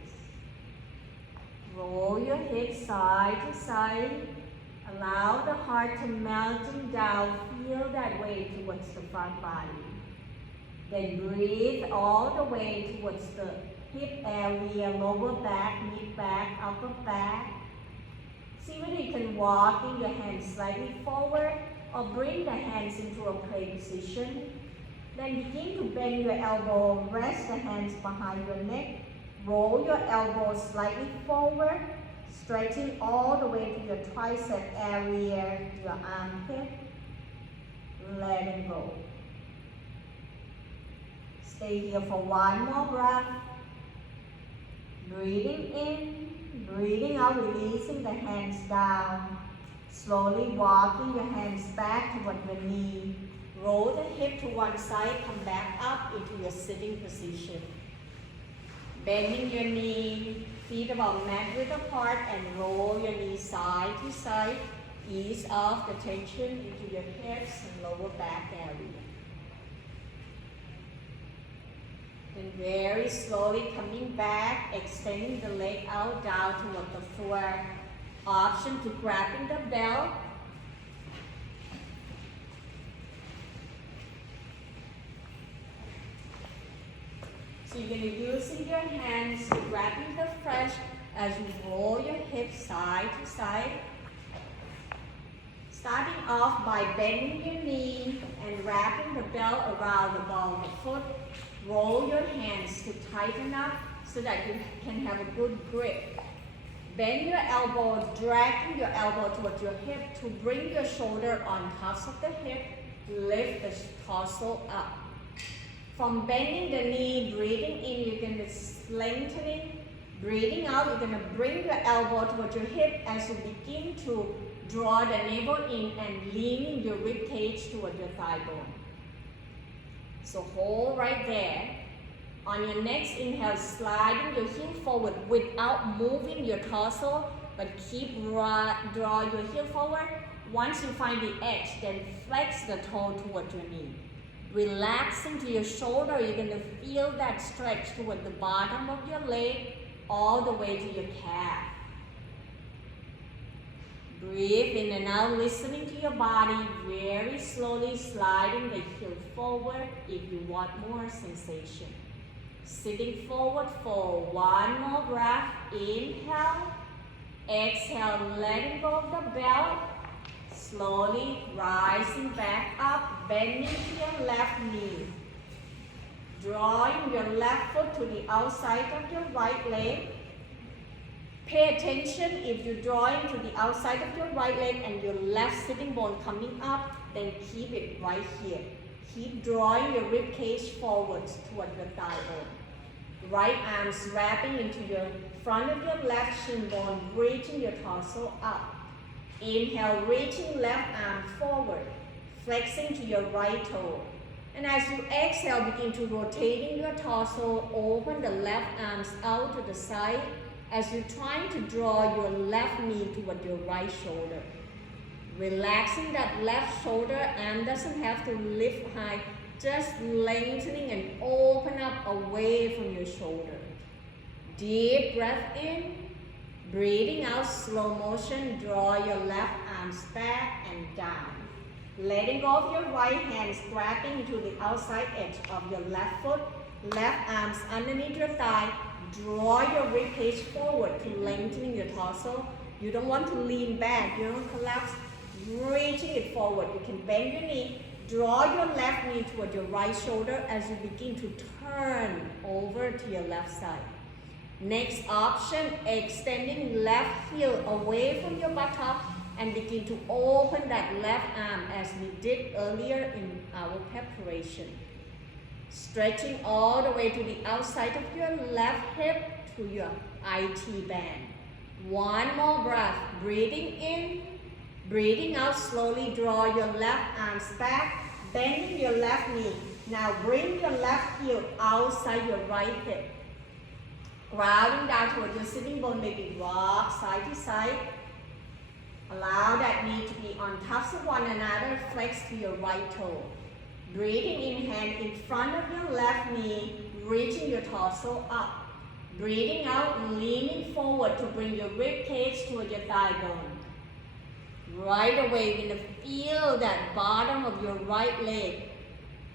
Roll your hips side to side. Allow the heart to melting down. Feel that way towards the front body. Then breathe all the way towards the hip area, lower back, mid back, upper back. See whether you can walk in your hands slightly forward or bring the hands into a play position. Then begin to bend your elbow, rest the hands behind your neck. Roll your elbows slightly forward, stretching all the way to your tricep area, your armpit. Let it go. Stay here for one more breath. Breathing in, breathing out, releasing the hands down. Slowly walking your hands back toward the knee. Roll the hip to one side, come back up into your sitting position. Bending your knee, feet about mat width apart, and roll your knees side to side. Ease off the tension into your hips and lower back area. Then very slowly coming back, extending the leg out down toward the floor. Option to grabbing the belt. So you're going to be using your hands to grabbing the front as you roll your hips side to side. Starting off by bending your knee and wrapping the belt around the ball of the foot. Roll your hands to tighten up so that you can have a good grip. Bend your elbow, dragging your elbow towards your hip to bring your shoulder on tops of the hip. Lift the torso up. From bending the knee, breathing in, you're going to lengthening. Breathing out, you're going to bring your elbow towards your hip as you begin to draw the navel in and leaning your rib cage toward your thigh bone. So hold right there. On your next inhale, sliding your heel forward without moving your torso, but keep draw your heel forward. Once you find the edge, then flex the toe toward your knee. Relaxing to your shoulder, you're going to feel that stretch toward the bottom of your leg, all the way to your calf. Breathe in and out, listening to your body, very slowly sliding the heel forward if you want more sensation. Sitting forward for one more breath. Inhale, exhale, letting go of the belt. Slowly rising back up, bending to your left knee. Drawing your left foot to the outside of your right leg. Pay attention if you're drawing to the outside of your right leg and your left sitting bone coming up, then keep it right here. Keep drawing your rib cage forwards toward your thigh bone. Right arms wrapping into your front of your left shin bone, reaching your torso up. Inhale, reaching left arm forward, flexing to your right toe. And as you exhale, begin to rotating your torso, open the left arms out to the side as you're trying to draw your left knee toward your right shoulder. Relaxing that left shoulder, arm doesn't have to lift high, just lengthening and open up away from your shoulder. Deep breath in. Breathing out, slow motion, draw your left arms back and down. Letting go of your right hands, grabbing to the outside edge of your left foot, left arms underneath your thigh. Draw your rib cage forward to lengthening your torso. You don't want to lean back, you don't collapse. Reaching it forward. You can bend your knee, draw your left knee toward your right shoulder as you begin to turn over to your left side. Next option, extending left heel away from your buttock and begin to open that left arm as we did earlier in our preparation. Stretching all the way to the outside of your left hip to your IT band. One more breath. Breathing in, breathing out, slowly draw your left arms back. bending your left knee. Now bring your left heel outside your right hip. Grounding down towards your sitting bone, maybe rock side to side. Allow that knee to be on tops of one another, flex to your right toe. Breathing in, hand in front of your left knee, reaching your torso up. Breathing out, leaning forward to bring your rib cage toward your thigh bone. Right away, you're going to feel that bottom of your right leg.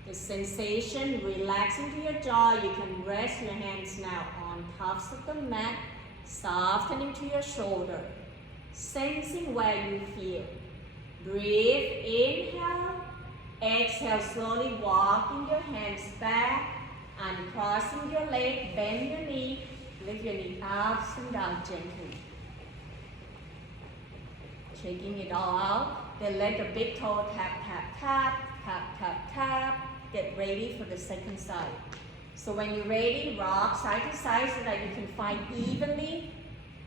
The sensation relaxing to your jaw. You can rest your hands now on tops of the mat, softening to your shoulder. Sensing where you feel. Breathe, inhale. Exhale, slowly walking your hands back and crossing your leg, bend your knee, lift your knee up and down gently. Shaking it all out, then let the big toe tap, tap, tap, tap, tap, tap. Get ready for the second side. So when you're ready, rock side to side so that you can find evenly.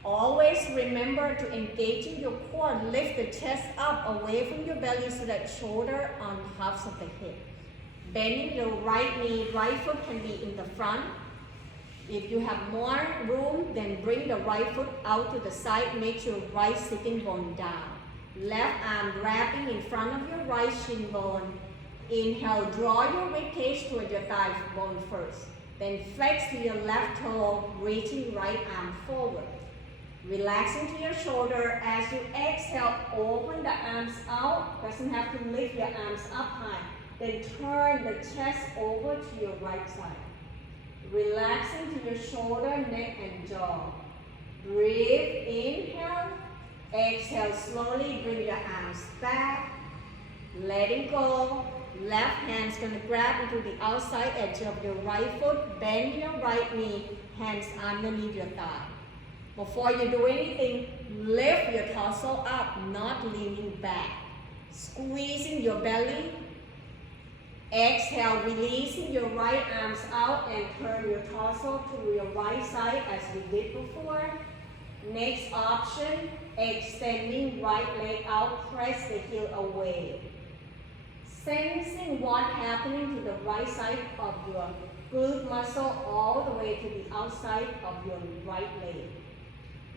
Always remember to engage in your core, lift the chest up away from your belly so that shoulder on tops of the hip. Bending your right knee, right foot can be in the front. If you have more room, then bring the right foot out to the side, make your right sitting bone down. Left arm wrapping in front of your right shin bone. Inhale, draw your rib cage toward your thigh bone first. Then flex to your left toe, reaching right arm forward. Relaxing to your shoulder as you exhale, open the arms out. Doesn't have to lift your arms up high. Then turn the chest over to your right side. Relaxing to your shoulder, neck, and jaw. Breathe, inhale. Exhale, slowly bring your arms back. Letting go. Left hand's gonna grab into the outside edge of your right foot. Bend your right knee, hands underneath your thigh. Before you do anything, lift your torso up, not leaning back. Squeezing your belly. Exhale, releasing your right arms out and turn your torso to your right side as we did before. Next option, extending right leg out, press the heel away. Sensing what's happening to the right side of your glute muscle all the way to the outside of your right leg.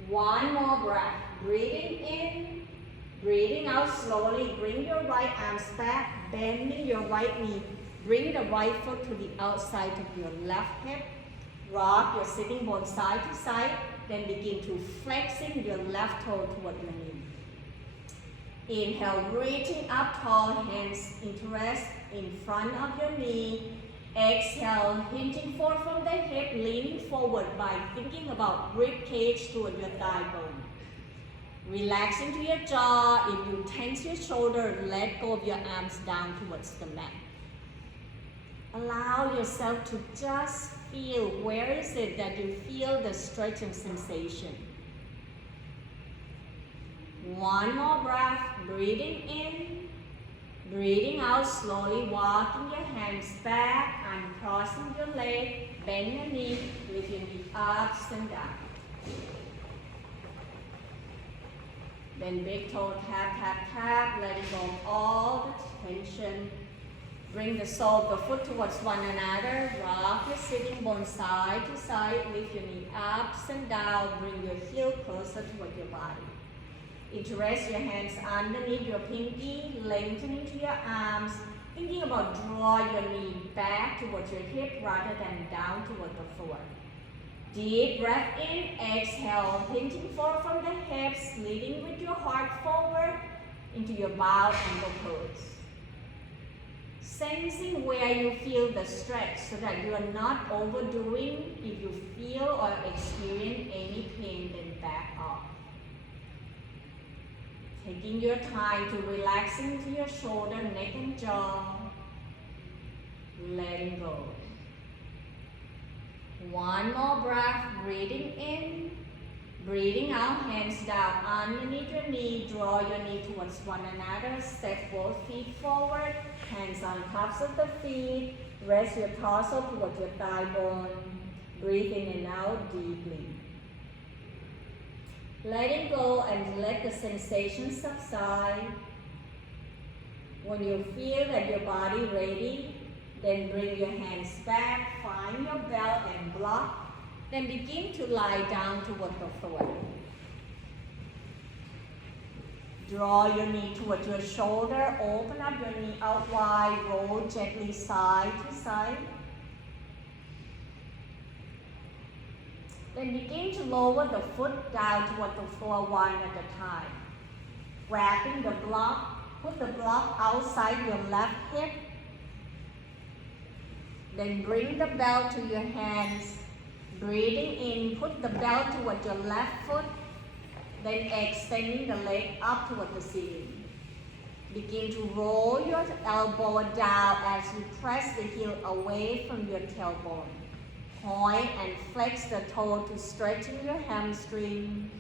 One more breath. Breathing in, breathing out slowly. Bring your right arms back, bending your right knee. Bring the right foot to the outside of your left hip. Rock your sitting bone side to side. Then begin to flexing your left toe toward your knee. Inhale, reaching up tall, hands into rest in front of your knee. Exhale, hinging forward from the hip, leaning forward by thinking about rib cage toward your thigh bone. Relaxing to your jaw. If you tense your shoulder, let go of your arms down towards the mat. Allow yourself to just feel, where is it that you feel the stretching sensation? One more breath, breathing in, breathing out, slowly walking your hands back and crossing your leg, bend your knee, lift your knee up and down. Then big toe tap, tap, tap, letting go of all the tension. Bring the sole of the foot towards one another, rock your sitting bone side to side, lift your knee up and down, bring your heel closer toward your body. Interest your hands underneath your pinky, lengthening to your arms, thinking about draw your knee back towards your hip rather than down toward the floor. Deep breath in, exhale, hinging forward from the hips, leading with your heart forward into your bow ankle pose. Sensing where you feel the stretch so that you are not overdoing. If you feel or experience any pain, then back off. Taking your time to relaxing to your shoulder, neck and jaw. Letting go. One more breath, breathing in, breathing out, hands down underneath your knee, draw your knee towards one another, step both feet forward, hands on tops of the feet, rest your torso towards your thigh bone, breathe in and out deeply. Letting go and let the sensation subside. When you feel that your body ready, then bring your hands back, find your belt and block, then begin to lie down toward the floor. Draw your knee towards your shoulder, open up your knee out wide, roll gently side to side. Then begin to lower the foot down toward the floor one at a time. Grabbing the block, put the block outside your left hip. Then bring the belt to your hands. Breathing in, put the belt toward your left foot. Then extending the leg up toward the ceiling. Begin to roll your elbow down as you press the heel away from your tailbone. Point and flex the toe to straighten your hamstring.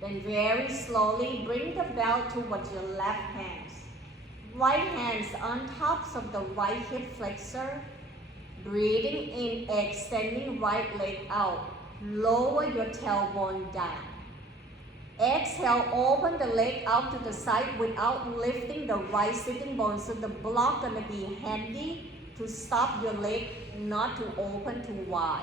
Then very slowly bring the belt towards your left hands. Right hands on tops of the right hip flexor. Breathing in, extending right leg out. Lower your tailbone down. Exhale, open the leg out to the side without lifting the right sitting bone. So the block gonna be handy to stop your leg not to open too wide.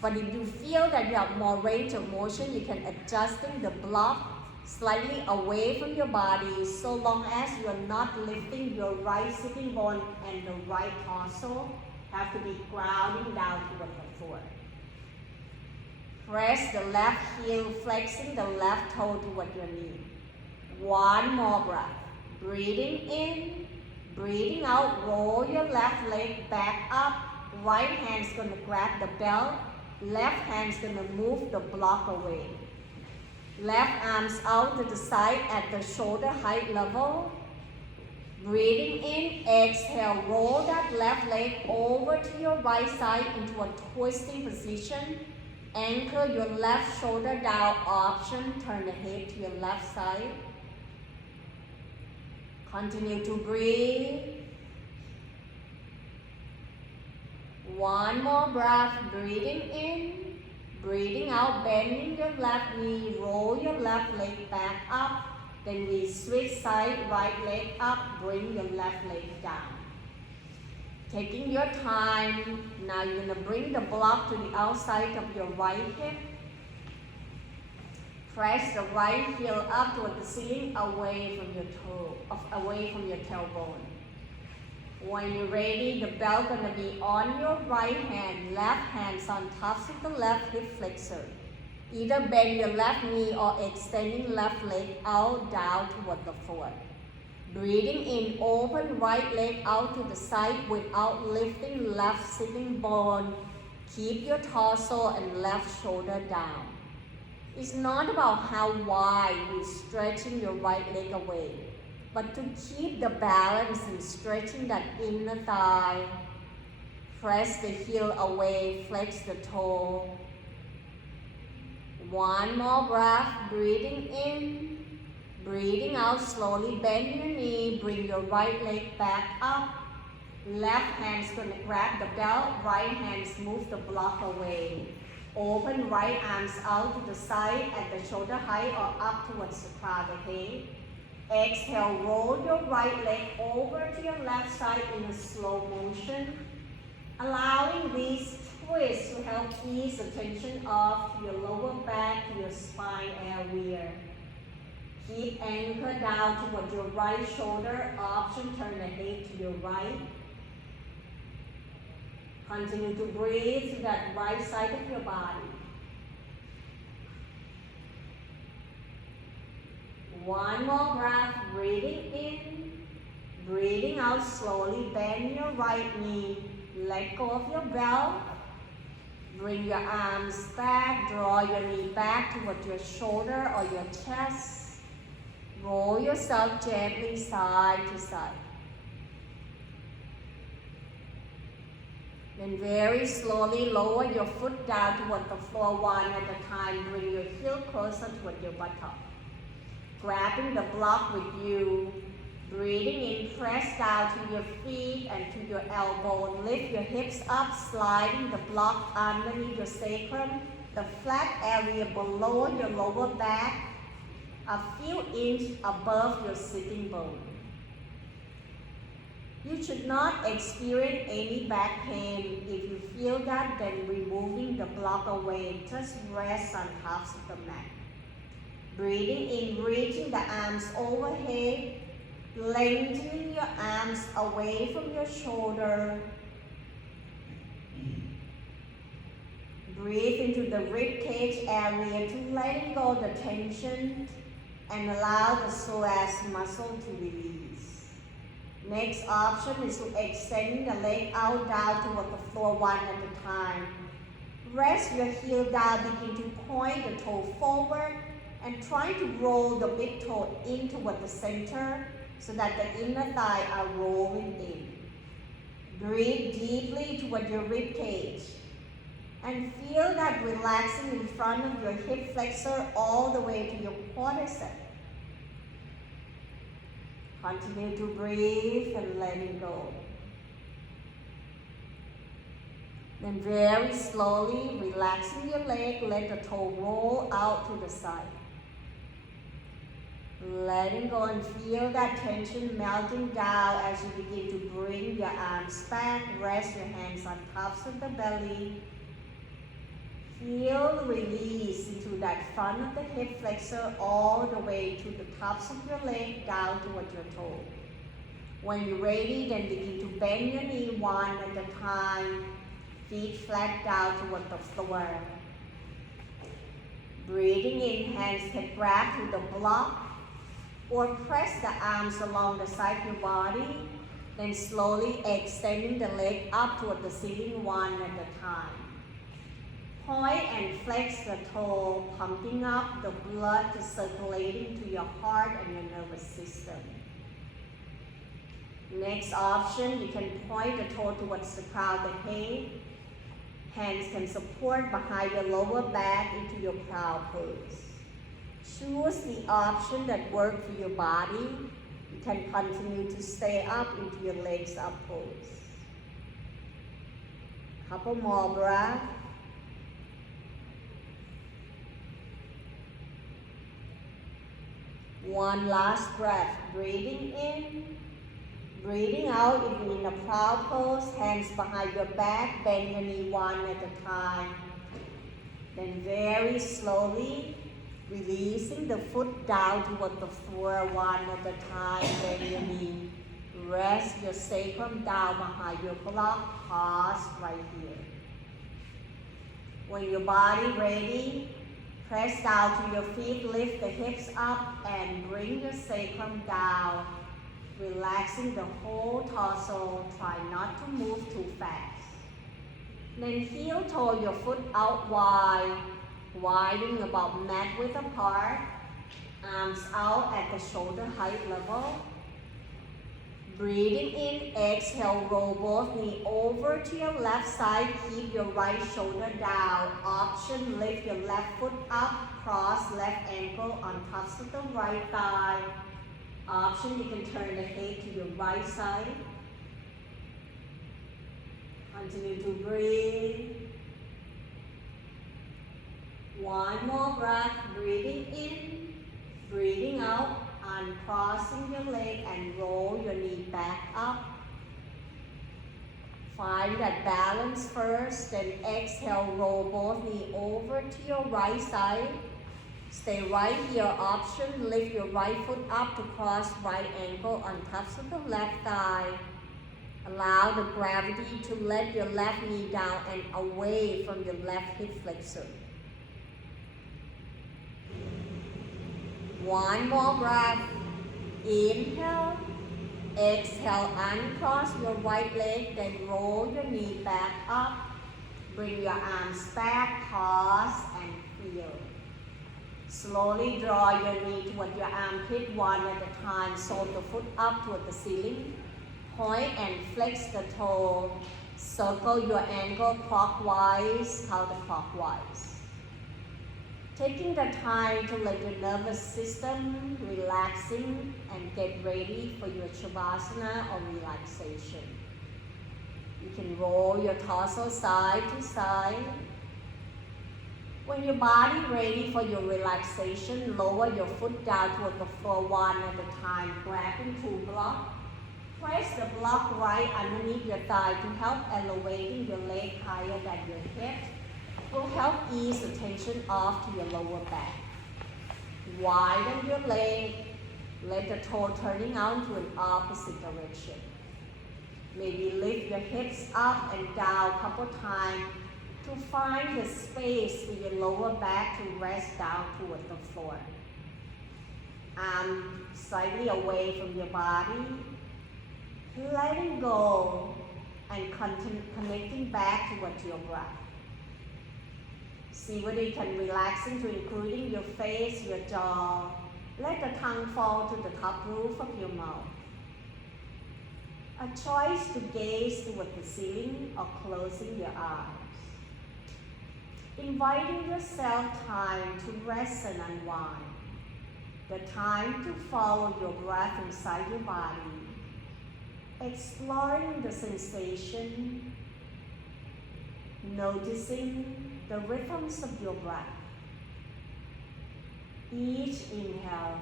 But if you feel that you have more range of motion, you can adjusting the block slightly away from your body so long as you are not lifting your right sitting bone and the right torso have to be grounding down toward the floor. Press the left heel, flexing the left toe toward your knee. One more breath. Breathing in, breathing out, roll your left leg back up. Right hand's gonna grab the belt. Left hand's gonna move the block away. Left arms out to the side at the shoulder height level. Breathing in, exhale, roll that left leg over to your right side into a twisting position. Anchor your left shoulder down, option, turn the head to your left side. Continue to breathe. One more breath, breathing in, breathing out, bending your left knee, roll your left leg back up. Then we switch side, right leg up, bring your left leg down. Taking your time, now you're gonna bring the block to the outside of your right hip. Press the right heel up toward the ceiling, away from your toe, away from your tailbone. When you're ready, the belt gonna be on your right hand, left hand's on top of the left hip flexor. Either bend your left knee or extending left leg out down toward the floor. Breathing in, open right leg out to the side without lifting left sitting bone. Keep your torso and left shoulder down. It's not about how wide you're stretching your right leg away, but to keep the balance and stretching that inner thigh. Press the heel away, flex the toe. One more breath, breathing in. Breathing out slowly, bend your knee, bring your right leg back up. Left hand's gonna grab the belt, right hand's move the block away. Open right arms out to the side at the shoulder height or up towards the crown of the head. Exhale, roll your right leg over to your left side in a slow motion. Allowing these twists to help ease the tension off your lower back, your spine area. Keep anchor down toward your right shoulder, option turn the head to your right. Continue to breathe to that right side of your body. One more breath, breathing in, breathing out slowly, bend your right knee, let go of your belt. Bring your arms back, draw your knee back toward your shoulder or your chest. Roll yourself gently side to side. Then very slowly lower your foot down toward the floor one at a time. Bring your heel closer toward your buttock. Grabbing the block with you. Breathing in, press down to your feet and to your elbow. Lift your hips up, sliding the block underneath your sacrum. The flat area below your lower back, a few inches above your sitting bone. You should not experience any back pain. If you feel that, then removing the block away. Just rest on top of the mat. Breathing in, reaching the arms overhead, lengthening your arms away from your shoulder. Breathe into the rib cage area to let go the tension and allow the psoas muscle to release. Next option is to extend the leg out down toward the floor one at a time. Rest your heel down, begin to point the toe forward and try to roll the big toe in toward the center so that the inner thigh are rolling in. Breathe deeply toward your rib cage and feel that relaxing in front of your hip flexor all the way to your quadricep. Continue to breathe and letting go. Then very slowly, relaxing your leg, let the toe roll out to the side. Letting go and feel that tension melting down as you begin to bring your arms back. Rest your hands on tops of the belly. Feel the release into that front of the hip flexor all the way to the tops of your leg down toward your toe. When you're ready, then begin to bend your knee one at a time. Feet flat down toward the floor. Breathing in, hands can grab to the block or press the arms along the side of your body. Then slowly extending the leg up toward the ceiling one at a time. Point and flex the toe, pumping up the blood to circulating to your heart and your nervous system. Next option, you can point the toe towards the crown of the head. Hands can support behind your lower back into your proud pose. Choose the option that works for your body. You can continue to stay up into your legs up pose. Couple more breaths. One last breath, breathing in, breathing out. If you're in a proud pose, hands behind your back, bend your knee one at a time. Then very slowly, releasing the foot down toward the floor one at a time, bend your knee. Rest your sacrum down behind your block, pause right here. When your body ready, press down to your feet, lift the hips up and bring your sacrum down, relaxing the whole torso. Try not to move too fast. Then heel toe your foot out wide, widening about mat width apart, arms out at the shoulder height level. Breathing in, exhale, roll both knees over to your left side, keep your right shoulder down. Option, lift your left foot up, cross left ankle on top of the right thigh. Option, you can turn the head to your right side. Continue to breathe. One more breath, breathing in, breathing out. Uncrossing your leg and roll your knee back up. Find that balance first, then exhale, roll both knees over to your right side. Stay right here. Option, lift your right foot up to cross right ankle on top of the left thigh. Allow the gravity to let your left knee down and away from your left hip flexor. One more breath. Inhale. Exhale, uncross your right leg, then roll your knee back up. Bring your arms back, pause and feel. Slowly draw your knee toward your armpit one at a time. Sole the foot up toward the ceiling. Point and flex the toe. Circle your ankle clockwise, counterclockwise. Taking the time to let your nervous system relaxing and get ready for your Shavasana or relaxation. You can roll your torso side to side. When your body ready for your relaxation, lower your foot down toward the floor one at a time, grabbing to block. Press the block right underneath your thigh to help elevating your leg higher than your hip. Will help ease the tension off to your lower back. Widen your leg. Let the toe turning out to an opposite direction. Maybe lift your hips up and down a couple times to find the space for your lower back to rest down toward the floor. Arm slightly away from your body. Letting go and connecting back towards your breath. See whether you can relax into including your face, your jaw. Let the tongue fall to the top roof of your mouth. A choice to gaze toward the ceiling or closing your eyes. Inviting yourself time to rest and unwind. The time to follow your breath inside your body. Exploring the sensation. Noticing the rhythms of your breath. Each inhale,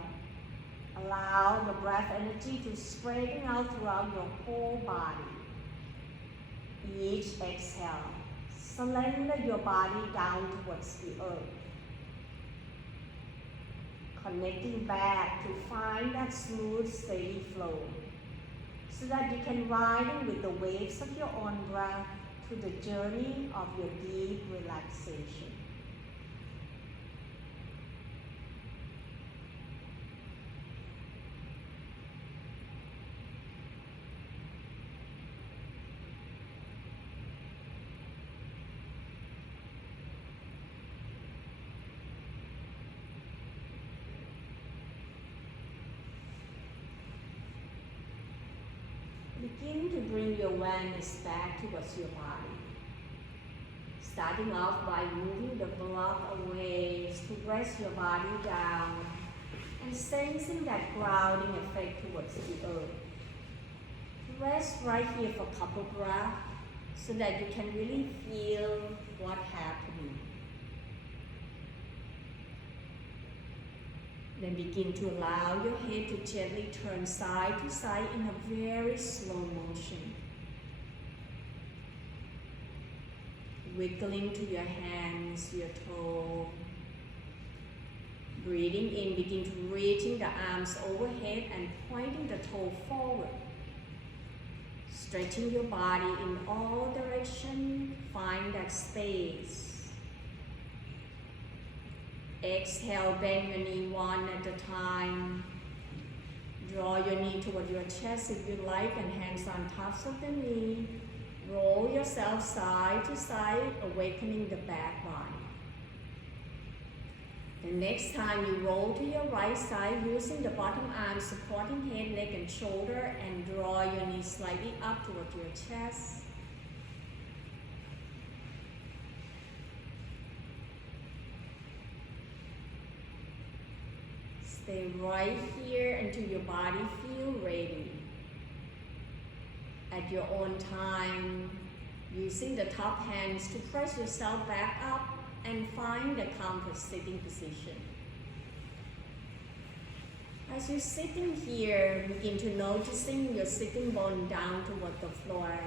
allow the breath energy to spread out throughout your whole body. Each exhale, surrender your body down towards the earth. Connecting back to find that smooth, steady flow, so that you can ride in with the waves of your own breath to the journey of your deep relaxation. Begin to bring your awareness back towards your body. Starting off by moving the block away to press your body down and sensing that grounding effect towards the earth. Rest right here for a couple breaths so that you can really feel what's happening. Then begin to allow your head to gently turn side to side in a very slow motion. Wiggling to your hands, your toe. Breathing in, begin to reaching the arms overhead and pointing the toe forward. Stretching your body in all directions, find that space. Exhale, bend your knee one at a time. Draw your knee toward your chest if you like and hands on tops of the knee. Roll yourself side to side, awakening the back body. The next time you roll to your right side using the bottom arm supporting head, neck and shoulder and draw your knee slightly up toward your chest. Stay right here until your body feels ready. At your own time, using the top hands to press yourself back up and find the comfort sitting position. As you're sitting here, begin to noticing your sitting bone down toward the floor.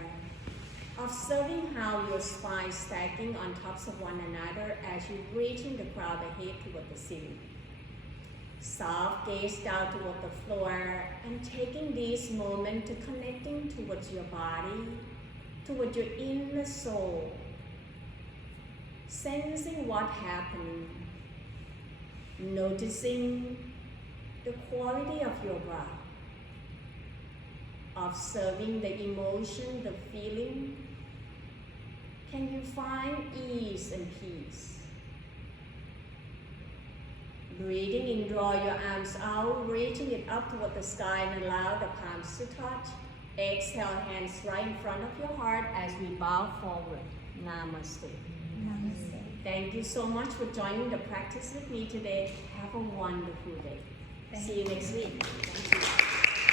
Observing how your spine is stacking on tops of one another as you reaching the crown of the head toward the ceiling. Soft gaze down toward the floor and taking this moment to connecting towards your body, towards your inner soul. Sensing what's happening. Noticing the quality of your breath. Observing the emotion, the feeling. Can you find ease and peace? Breathing in, draw your arms out, reaching it up toward the sky and allow the palms to touch. Exhale, hands right in front of your heart as we bow forward. Namaste. Namaste. Thank you so much for joining the practice with me today. Have a wonderful day. See you next week. Thank you.